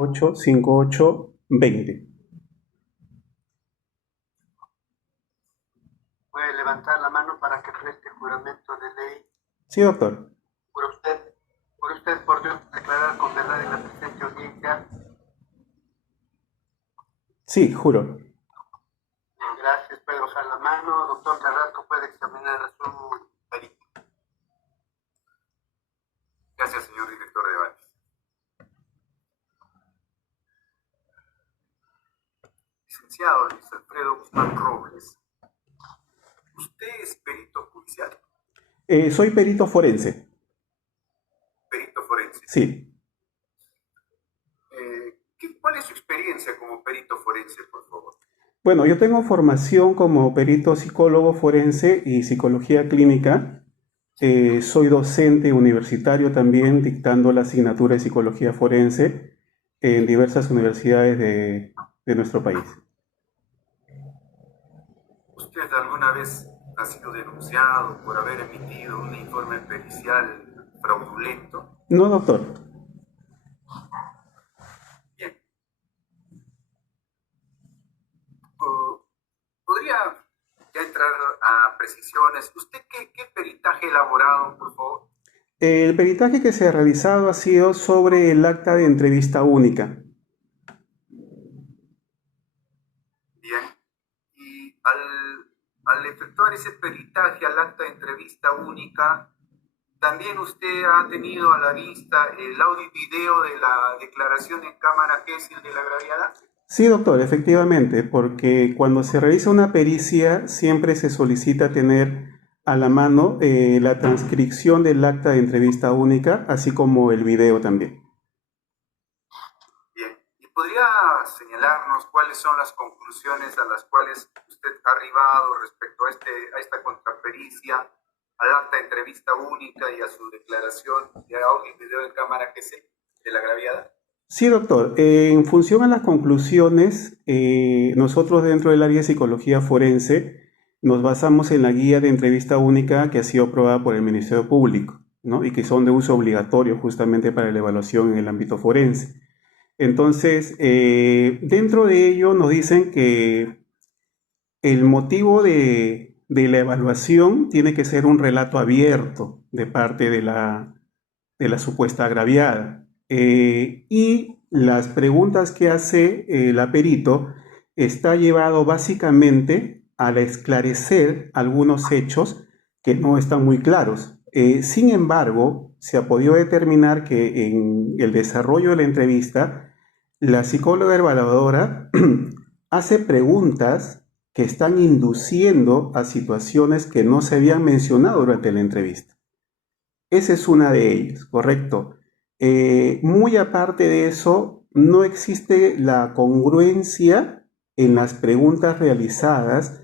858-20. Puede levantar la mano para que preste juramento de ley. Sí, doctor. Por usted, por Dios, declarar con verdad en la presente audiencia. Sí, juro. Bien, gracias. Puede bajar la mano. Doctor Carrasco puede examinar a su perito. Gracias, señor director de Batis. Licenciado Luis Alfredo Guzmán Robles, ¿usted es perito judicial? Soy perito forense. Perito forense. Sí. ¿Cuál es su experiencia como perito forense, por favor? Bueno, yo tengo formación como perito psicólogo forense y psicología clínica. Soy docente universitario también, dictando la asignatura de psicología forense en diversas universidades de nuestro país. ¿Usted alguna vez ha sido denunciado por haber emitido un informe pericial fraudulento? No, doctor. Bien. ¿Podría ya entrar a precisiones? ¿Usted qué peritaje ha elaborado, por favor? El peritaje que se ha realizado ha sido sobre el acta de entrevista única. Bien. Y al efectuar ese peritaje al acta de entrevista única, ¿también usted ha tenido a la vista el audio y video de la declaración en cámara que es el de la agraviada? Sí, doctor, efectivamente, porque cuando se realiza una pericia siempre se solicita tener a la mano la transcripción del acta de entrevista única, así como el video también. Bien, ¿y podría señalarnos cuáles son las conclusiones a las cuales usted ha arribado respecto a esta contrapericia, al acta de entrevista única y a su declaración de audio y video en cámara que es el de la agraviada? Sí, doctor. En función a las conclusiones, nosotros dentro del área de psicología forense nos basamos en la guía de entrevista única que ha sido aprobada por el Ministerio Público, ¿no? Y que son de uso obligatorio justamente para la evaluación en el ámbito forense. Entonces, dentro de ello nos dicen que el motivo de la evaluación tiene que ser un relato abierto de parte de la supuesta agraviada. Y las preguntas que hace el aperito está llevado básicamente al esclarecer algunos hechos que no están muy claros. Sin embargo, se ha podido determinar que en el desarrollo de la entrevista, la psicóloga evaluadora hace preguntas que están induciendo a situaciones que no se habían mencionado durante la entrevista. Esa es una de ellas, correcto. Muy aparte de eso, no existe la congruencia en las preguntas realizadas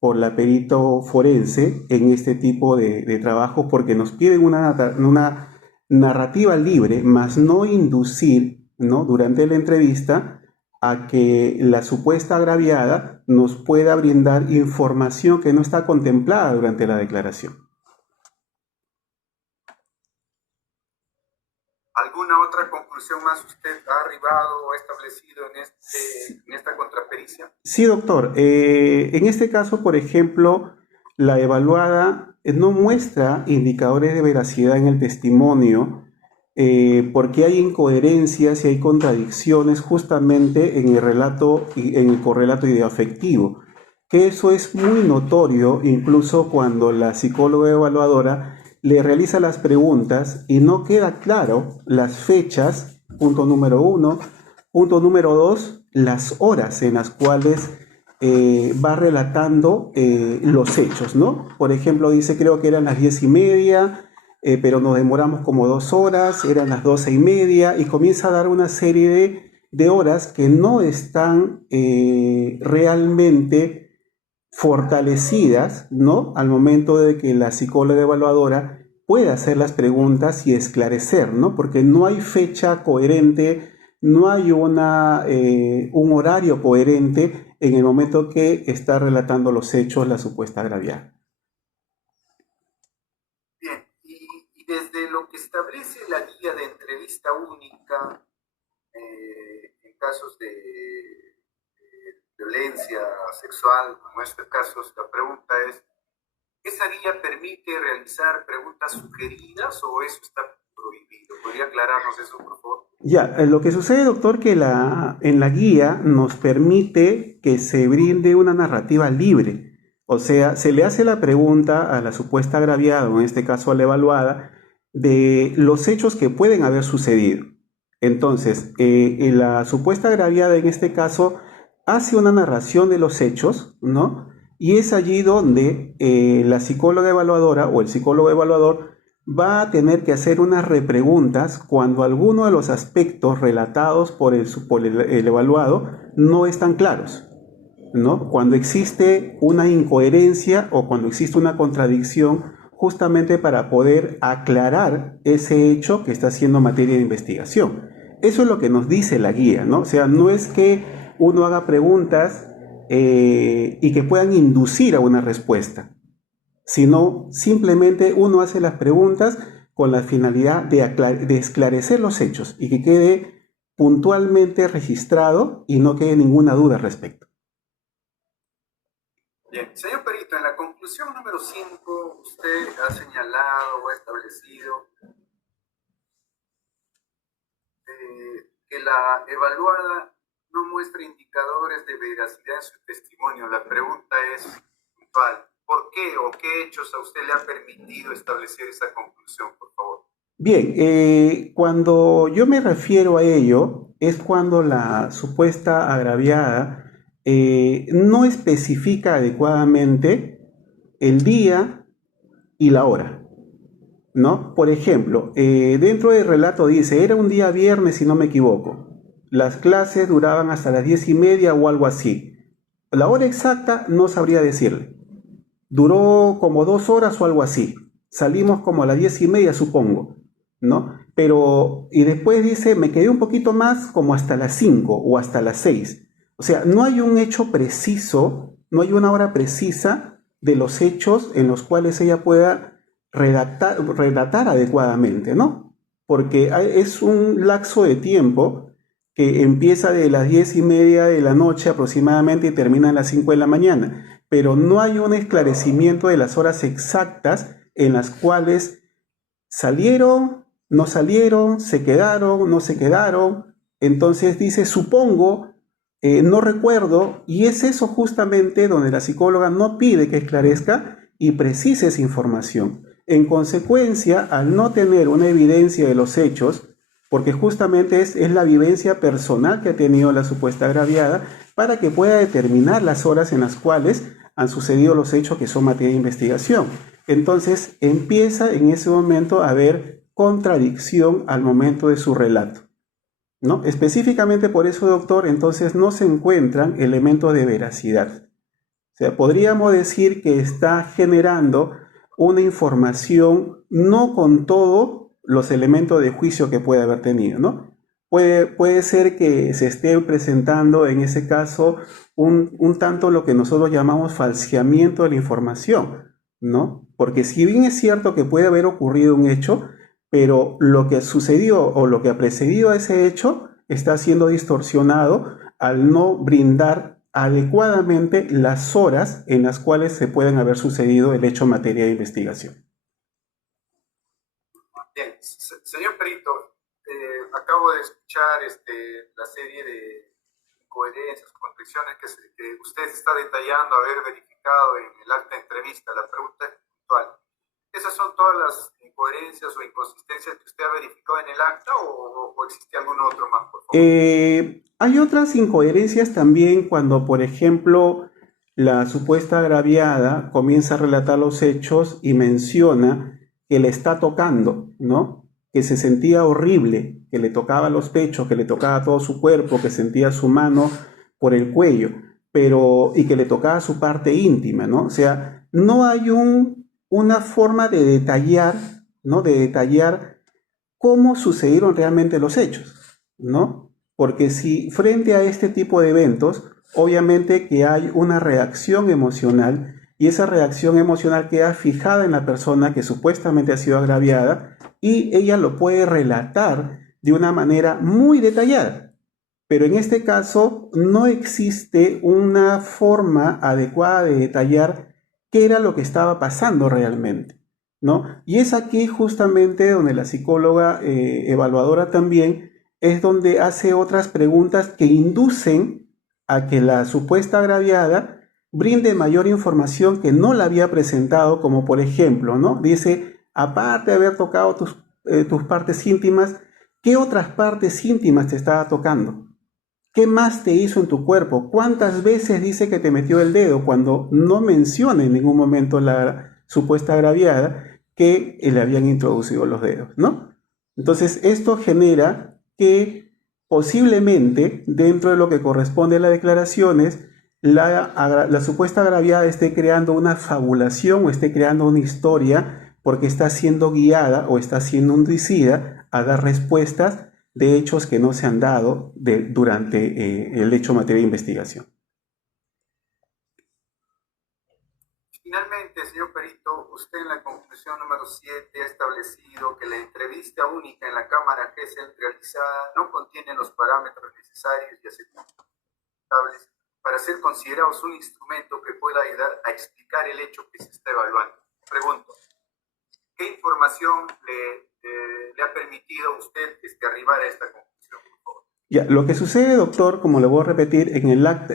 por la perito forense en este tipo de trabajos porque nos piden una narrativa libre, más no inducir, ¿no? Durante la entrevista a que la supuesta agraviada nos pueda brindar información que no está contemplada durante la declaración. ¿Alguna otra conclusión más usted ha arribado o establecido en esta contrapericia? Sí, doctor. En este caso, por ejemplo, la evaluada no muestra indicadores de veracidad en el testimonio porque hay incoherencias y hay contradicciones justamente en el relato y en el correlato ideoafectivo, que eso es muy notorio incluso cuando la psicóloga evaluadora le realiza las preguntas y no queda claro las fechas, punto número uno. Punto número dos, las horas en las cuales va relatando los hechos, ¿no? Por ejemplo, dice, creo que eran las 10:30, pero nos demoramos como 2 horas, eran las 12:30, y comienza a dar una serie de horas que no están realmente fortalecidas, ¿no? Al momento de que la psicóloga evaluadora pueda hacer las preguntas y esclarecer, ¿no? Porque no hay fecha coherente, no hay un horario coherente en el momento que está relatando los hechos la supuesta agraviada. Bien, y desde lo que establece la guía de entrevista única, casos de violencia sexual, como estos casos, la pregunta es, ¿esa guía permite realizar preguntas sugeridas o eso está prohibido? ¿Podría aclararnos eso, por favor? Ya, lo que sucede, doctor, que en la guía nos permite que se brinde una narrativa libre. O sea, se le hace la pregunta a la supuesta agraviada, o en este caso a la evaluada, de los hechos que pueden haber sucedido. Entonces, la supuesta agraviada en este caso hace una narración de los hechos, ¿no? Y es allí donde la psicóloga evaluadora o el psicólogo evaluador va a tener que hacer unas repreguntas cuando alguno de los aspectos relatados por el evaluado no están claros, ¿no? Cuando existe una incoherencia o cuando existe una contradicción, justamente para poder aclarar ese hecho que está siendo materia de investigación. Eso es lo que nos dice la guía, ¿no? O sea, no es que uno haga preguntas y que puedan inducir a una respuesta, sino simplemente uno hace las preguntas con la finalidad de esclarecer los hechos y que quede puntualmente registrado y no quede ninguna duda al respecto. Bien, señor perito, en la conclusión número 5, usted ha señalado o ha establecido que la evaluada no muestra indicadores de veracidad en su testimonio. La pregunta es puntual. ¿Por qué o qué hechos a usted le ha permitido establecer esa conclusión, por favor? Bien, cuando yo me refiero a ello, es cuando la supuesta agraviada no especifica adecuadamente el día y la hora, ¿no? Por ejemplo, dentro del relato dice, era un día viernes si no me equivoco. Las clases duraban hasta las 10:30 o algo así. La hora exacta no sabría decirle. Duró como 2 horas o algo así. Salimos como a las 10:30, supongo, ¿no? Pero, y después dice, me quedé un poquito más como hasta las 5 o hasta las 6. O sea, no hay un hecho preciso, no hay una hora precisa de los hechos en los cuales ella pueda relatar adecuadamente, ¿no? Porque es un lapso de tiempo que empieza de las 10:30 de la noche aproximadamente y termina a las 5 de la mañana, pero no hay un esclarecimiento de las horas exactas en las cuales salieron, no salieron, se quedaron, no se quedaron. Entonces dice, supongo, no recuerdo, y es eso justamente donde la psicóloga no pide que esclarezca y precise esa información. En consecuencia, al no tener una evidencia de los hechos, porque justamente es la vivencia personal que ha tenido la supuesta agraviada para que pueda determinar las horas en las cuales han sucedido los hechos que son materia de investigación. Entonces empieza en ese momento a haber contradicción al momento de su relato, ¿no? Específicamente por eso, doctor, entonces no se encuentran elementos de veracidad. O sea, podríamos decir que está generando una información no con todos los elementos de juicio que puede haber tenido, ¿no? Puede ser que se esté presentando en ese caso un tanto lo que nosotros llamamos falseamiento de la información, ¿no? Porque si bien es cierto que puede haber ocurrido un hecho, pero lo que sucedió o lo que ha precedido a ese hecho está siendo distorsionado al no brindar adecuadamente las horas en las cuales se pueden haber sucedido el hecho en materia de investigación. Bien, señor perito, acabo de escuchar la serie de incoherencias, contradicciones que usted está detallando haber verificado en el acta de entrevista. La pregunta es puntual. ¿Esas son todas las incoherencias o inconsistencias que usted ha verificado en el acta o existe algún otro más, por favor? Hay otras incoherencias también cuando, por ejemplo, la supuesta agraviada comienza a relatar los hechos y menciona que le está tocando, ¿no? Que se sentía horrible, que le tocaba los pechos, que le tocaba todo su cuerpo, que sentía su mano por el cuello, y que le tocaba su parte íntima, ¿no? O sea, no hay una forma de detallar, ¿no? De detallar cómo sucedieron realmente los hechos, ¿no? Porque si frente a este tipo de eventos, obviamente que hay una reacción emocional y esa reacción emocional queda fijada en la persona que supuestamente ha sido agraviada y ella lo puede relatar de una manera muy detallada. Pero en este caso no existe una forma adecuada de detallar qué era lo que estaba pasando realmente, ¿no? Y es aquí justamente donde la psicóloga evaluadora también es donde hace otras preguntas que inducen a que la supuesta agraviada brinde mayor información que no la había presentado, como por ejemplo, ¿no? Dice, aparte de haber tocado tus partes íntimas, ¿qué otras partes íntimas te estaba tocando? ¿Qué más te hizo en tu cuerpo? ¿Cuántas veces dice que te metió el dedo cuando no menciona en ningún momento la supuesta agraviada que le habían introducido los dedos, ¿no? Entonces, esto genera que posiblemente, dentro de lo que corresponde a las declaraciones, la supuesta agraviada esté creando una fabulación o esté creando una historia porque está siendo guiada o está siendo inducida a dar respuestas de hechos que no se han dado durante el hecho materia de investigación. Finalmente, señor perito, usted en la conclusión número 7 ha establecido que la entrevista única en la Cámara GESEL realizada no contiene los parámetros necesarios y aceptables para ser considerados un instrumento que pueda ayudar a explicar el hecho que se está evaluando. Pregunto, ¿qué información le ha permitido a usted arribar a esta conclusión? Ya, lo que sucede, doctor, como le voy a repetir, en la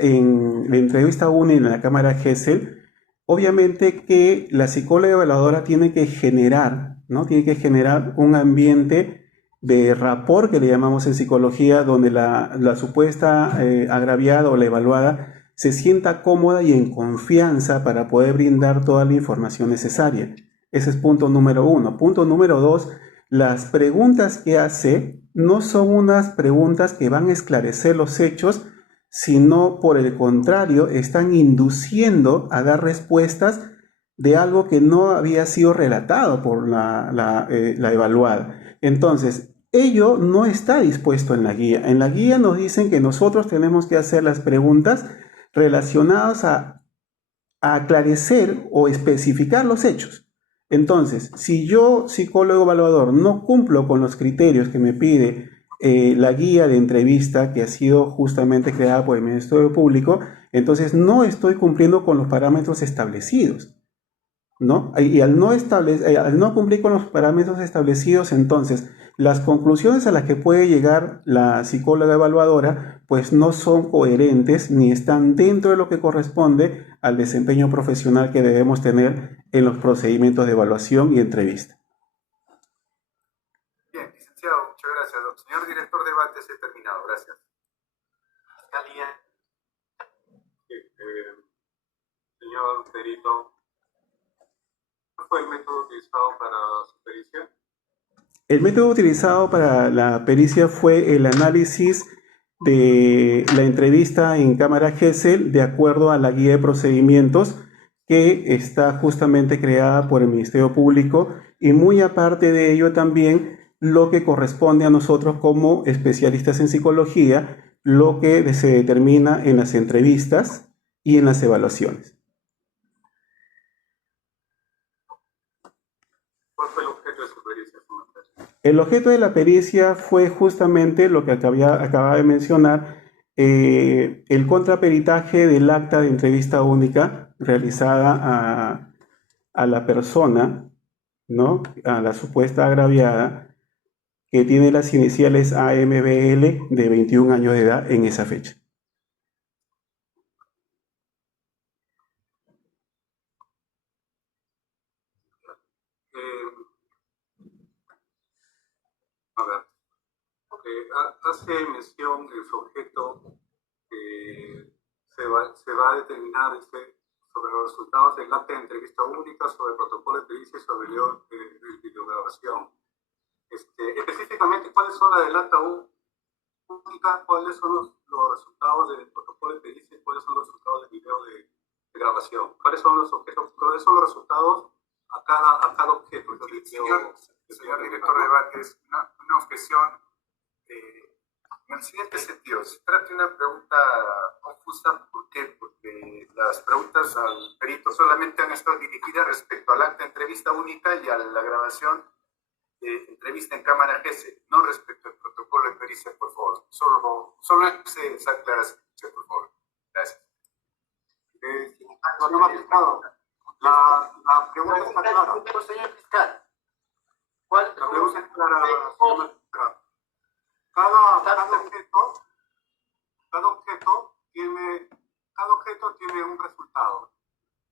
entrevista 1 en la Cámara GESEL, obviamente que la psicóloga evaluadora tiene que generar, ¿no? Tiene que generar un ambiente de rapport que le llamamos en psicología, donde la supuesta agraviada o la evaluada se sienta cómoda y en confianza para poder brindar toda la información necesaria. Ese es punto número 1. Punto número 2, las preguntas que hace no son unas preguntas que van a esclarecer los hechos, sino por el contrario, están induciendo a dar respuestas de algo que no había sido relatado por la evaluada. Entonces, ello no está dispuesto en la guía. En la guía nos dicen que nosotros tenemos que hacer las preguntas relacionadas a aclarecer o especificar los hechos. Entonces, si yo, psicólogo evaluador, no cumplo con los criterios que me pide la guía de entrevista que ha sido justamente creada por el Ministerio Público, entonces no estoy cumpliendo con los parámetros establecidos, ¿no? Y al no cumplir con los parámetros establecidos, entonces las conclusiones a las que puede llegar la psicóloga evaluadora pues no son coherentes ni están dentro de lo que corresponde al desempeño profesional que debemos tener en los procedimientos de evaluación y entrevista. Bien, licenciado, muchas gracias. Señor director de debate, se ha terminado. Gracias. Fiscalía. Señor perito, ¿cuál fue el método utilizado para su pericia? El método utilizado para la pericia fue el análisis de la entrevista en Cámara GESEL de acuerdo a la guía de procedimientos que está justamente creada por el Ministerio Público y muy aparte de ello también lo que corresponde a nosotros como especialistas en psicología, lo que se determina en las entrevistas y en las evaluaciones. ¿Cuál fue el objeto de su pericia? El objeto de la pericia fue justamente lo que acababa de mencionar, el contraperitaje del acta de entrevista única realizada a la persona, ¿no? A la supuesta agraviada, que tiene las iniciales AMBL de 21 años de edad en esa fecha. A ver, hace mención el sujeto que se va a determinar sobre los resultados del acta de entrevista única, sobre el protocolo de pericia y sobre el videograbación. Específicamente, ¿cuáles son las del acta única? ¿Cuáles son los resultados del protocolo de pericia y cuáles son los resultados del video de grabación? ¿Cuáles son los objetos? ¿Cuáles son los resultados a cada objeto? Señor director de debates, una objeción en el siguiente sentido. Se trata de una pregunta confusa. ¿Por qué? Porque las preguntas al perito solamente han estado dirigidas respecto al acta de entrevista única y a la grabación de entrevista en Cámara GESEL, no respecto al protocolo de pericia, por favor. Solo Solo esa aclaración, por favor. Gracias. Señor fiscal, la pregunta está clara. Señor fiscal, ¿cuál La pregunta es clara, señor fiscal. Cada objeto tiene un resultado.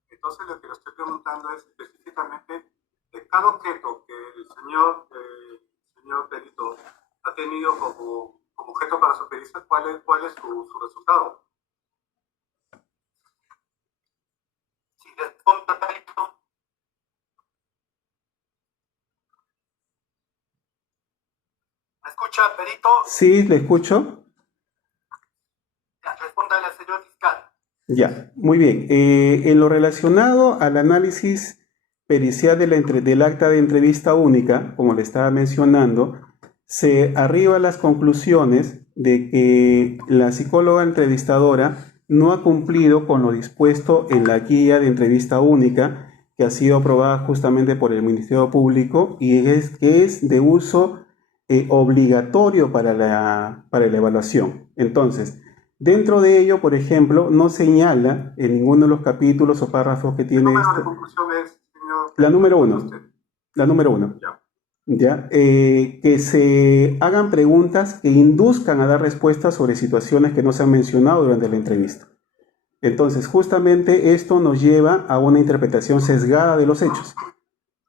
Entonces, lo que le estoy preguntando es específicamente de cada objeto que el señor perito ha tenido como objeto para su pericia, ¿cuál es su resultado? si responde perito? ¿Me escucha, perito? Sí, le escucho. Ya, respóndale al señor fiscal. Ya, muy bien. En lo relacionado al análisis pericial del acta de entrevista única, como le estaba mencionando, se arriba a las conclusiones de que la psicóloga entrevistadora no ha cumplido con lo dispuesto en la guía de entrevista única que ha sido aprobada justamente por el Ministerio Público y que es de uso obligatorio para la evaluación. Entonces, dentro de ello, por ejemplo, no señala en ninguno de los capítulos o párrafos que ¿Qué tiene número de conclusión es, señor? la número uno. Usted. La número uno. Ya. ¿Ya? Que se hagan preguntas que induzcan a dar respuestas sobre situaciones que no se han mencionado durante la entrevista. Entonces, justamente esto nos lleva a una interpretación sesgada de los hechos,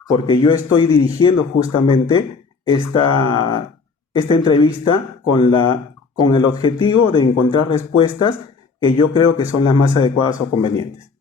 porque yo estoy dirigiendo justamente esta entrevista con el objetivo de encontrar respuestas que yo creo que son las más adecuadas o convenientes,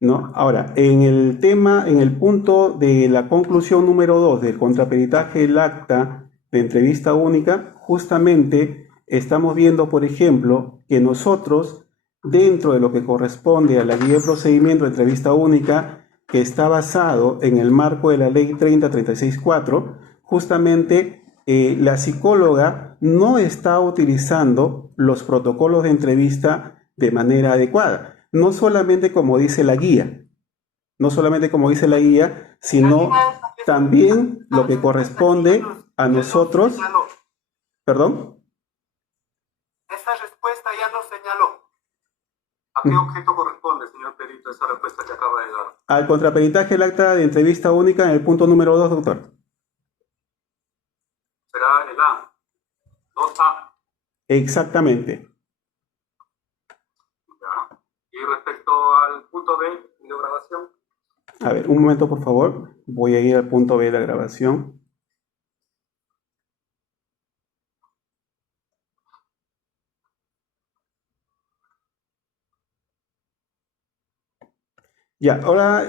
¿no? Ahora, en el punto de la conclusión número 2 del contraperitaje del acta de entrevista única, justamente estamos viendo, por ejemplo, que nosotros, dentro de lo que corresponde a la guía de procedimiento de entrevista única, que está basado en el marco de la ley 30364, justamente la psicóloga no está utilizando los protocolos de entrevista de manera adecuada. No solamente como dice la guía, sino también lo que corresponde a nosotros. ¿Perdón? Esa respuesta ya nos señaló. ¿A qué objeto corresponde, señor perito, esa respuesta que acaba de dar? Al contraperitaje del acta de entrevista única en el punto número 2, doctor. Será el A. 2A. Exactamente. Ya. Y respecto al punto B de grabación. A ver, un momento, por favor. Voy a ir al punto B de la grabación. Ya, ahora,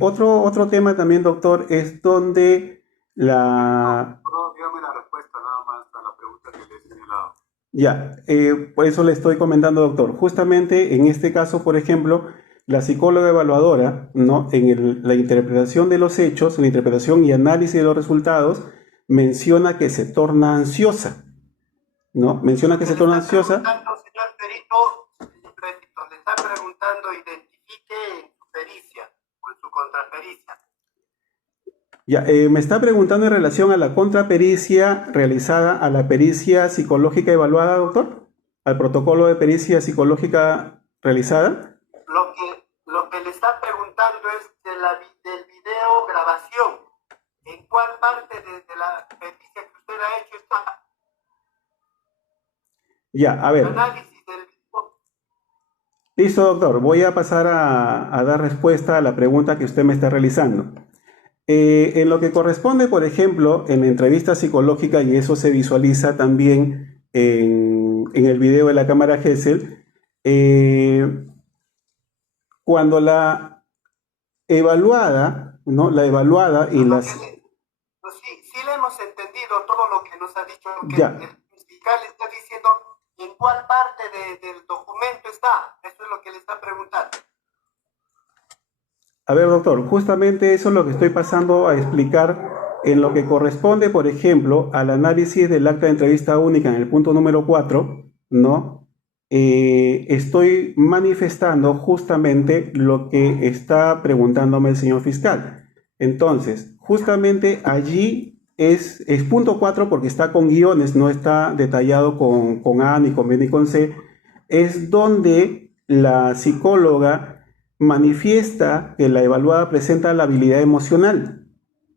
otro tema también, doctor, es donde No, dígame la respuesta nada más a la pregunta que le he señalado. Ya, por eso le estoy comentando, doctor. Justamente en este caso, por ejemplo, la psicóloga evaluadora, ¿no? La interpretación de los hechos, la interpretación y análisis de los resultados, menciona que se torna ansiosa, ¿no? Menciona que se torna ansiosa. Señor perito, le está preguntando, identifique en su pericia o en su contrapericia. Ya, me está preguntando en relación a la contrapericia realizada a la pericia psicológica evaluada, doctor, al protocolo de pericia psicológica realizada. Lo que le está preguntando es del video grabación. ¿En cuál parte de la pericia que usted ha hecho está? Ya, a ver. Análisis del video. Listo, doctor. Voy a pasar a dar respuesta a la pregunta que usted me está realizando. En lo que corresponde, por ejemplo, en la entrevista psicológica, y eso se visualiza también en el video de la cámara Gesell, cuando la evaluada, ¿no? La evaluada y las... Pues sí le hemos entendido todo lo que nos ha dicho. Que Ya. el fiscal está diciendo en cuál parte del documento está. Eso es lo que le está preguntando. A ver, doctor, justamente eso es lo que estoy pasando a explicar en lo que corresponde, por ejemplo, al análisis del acta de entrevista única en el punto número 4, ¿no? Estoy manifestando justamente lo que está preguntándome el señor fiscal. Entonces, justamente allí es punto 4 porque está con guiones, no está detallado con A, ni con B, ni con C, es donde la psicóloga manifiesta que la evaluada presenta la habilidad emocional.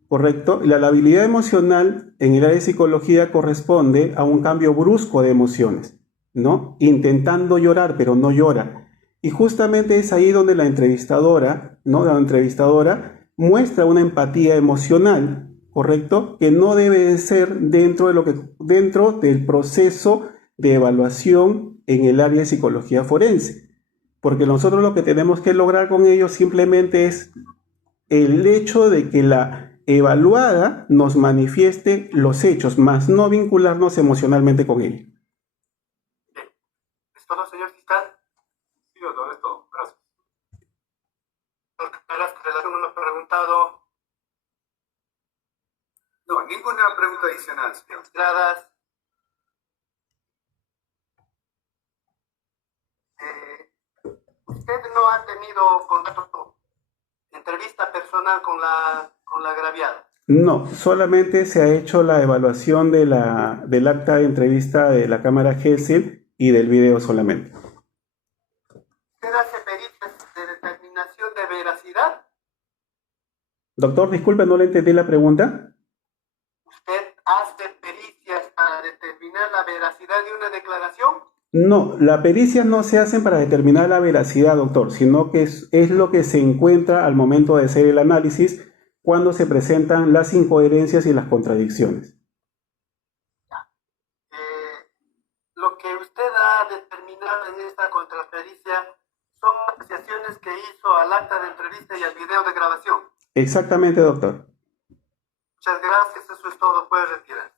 ¿Correcto? La habilidad emocional en el área de psicología corresponde a un cambio brusco de emociones, ¿no? Intentando llorar, pero no llora. Y justamente es ahí donde la entrevistadora, ¿no? La entrevistadora muestra una empatía emocional, ¿correcto? Que no debe de ser dentro del proceso de evaluación en el área de psicología forense. Porque nosotros lo que tenemos que lograr con ellos simplemente es el hecho de que la evaluada nos manifieste los hechos, más no vincularnos emocionalmente con ella. Bien. ¿Es todo, señor fiscal? Sí, doctor, es todo. Gracias. Doctor Carrasco, relación no me ha preguntado. No, ninguna pregunta adicional, señor. Entradas. Usted no ha tenido contacto, entrevista personal con la agraviada. No, solamente se ha hecho la evaluación del acta de entrevista de la cámara Gesell y del video solamente. ¿Usted hace pericias de determinación de veracidad? Doctor, disculpe, no le entendí la pregunta. ¿Usted hace pericias para determinar la veracidad de una declaración? No, las pericias no se hacen para determinar la veracidad, doctor, sino que es lo que se encuentra al momento de hacer el análisis cuando se presentan las incoherencias y las contradicciones. Lo que usted ha determinado en esta contrapericia son apreciaciones que hizo al acta de entrevista y al video de grabación. Exactamente, doctor. Muchas gracias, eso es todo, puede retirarse.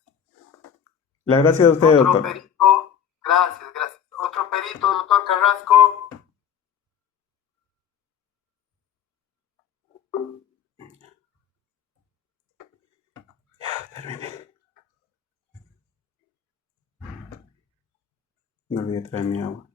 La gracia de usted, Otro doctor. perito, gracias. Otro perito, doctor Carrasco. Terminé. Me olvidé traer mi agua.